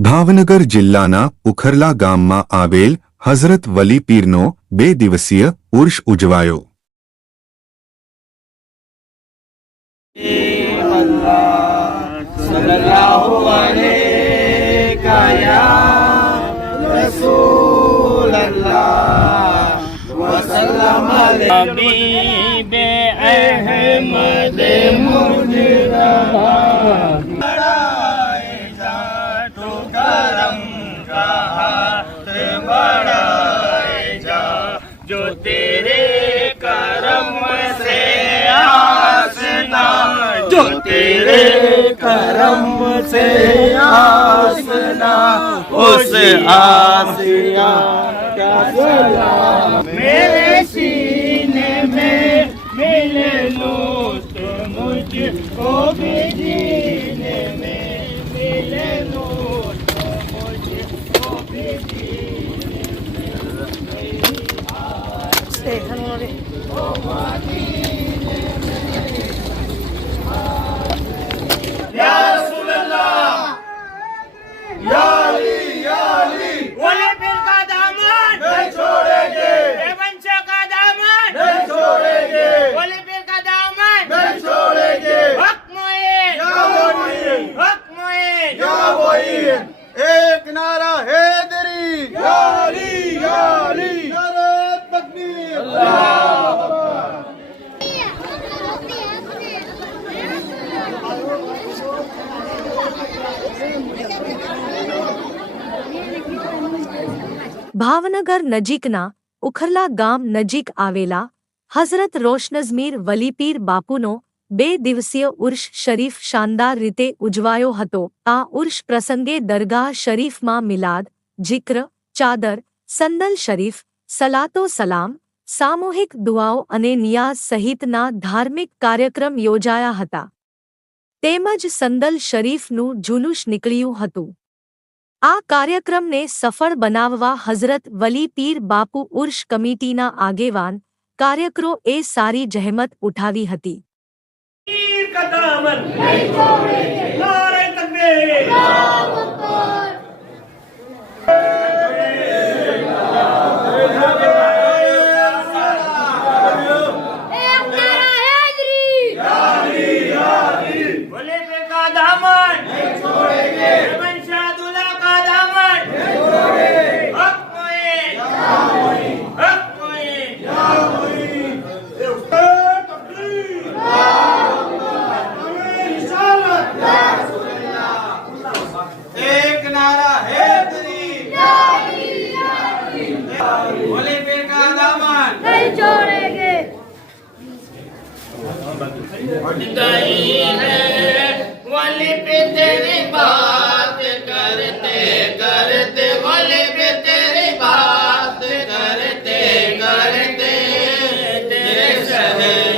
ભાવનગર જિલ્લાના ઉખરલા ગામમાં આવેલ હઝરત વલી પીરનો બે દિવસીય ઉર્ષ ઉજવાયો सल्लल्लाहु अलैका या रसूल अल्लाह वसल्लम हबीब अहमद मुजतबा जो तेरे करम से आसना जो तेरे करम से आसना उस आसिया का सलाम मेरे सीने में मिल लो तो मुझको भी Aqui. ભાવનગર નજીકના ઉખરલા ગામ નજીક આવેલા હઝરત રોશનઝમીર વલીપીર બાપુનો બે દિવસીય ઉર્ષ શરીફ શાનદાર રીતે ઉજવાયો હતો. આ ઉર્ષ પ્રસંગે દરગાહ શરીફમાં મિલાદ, જિક્ર, ચાદર, સંદલ શરીફ, સલાતો સલામ, સામૂહિક દુઆઓ અને નિયાઝ સહિતના ધાર્મિક કાર્યક્રમ યોજાયા હતા. તેમજ સંદલ શરીફનું જુલુસ નીકળ્યું હતું. આ કાર્યક્રમને સફળ બનાવવા હઝરત વલી પીર બાપુ ઉર્ષ કમિટીના આગેવાન કાર્યકરો એ સારી જહેમત ઉઠાવી હતી पीर गई है। वाली पे तेरी बात करते करते, वाली पे तेरी बात करते करते तेरे शहर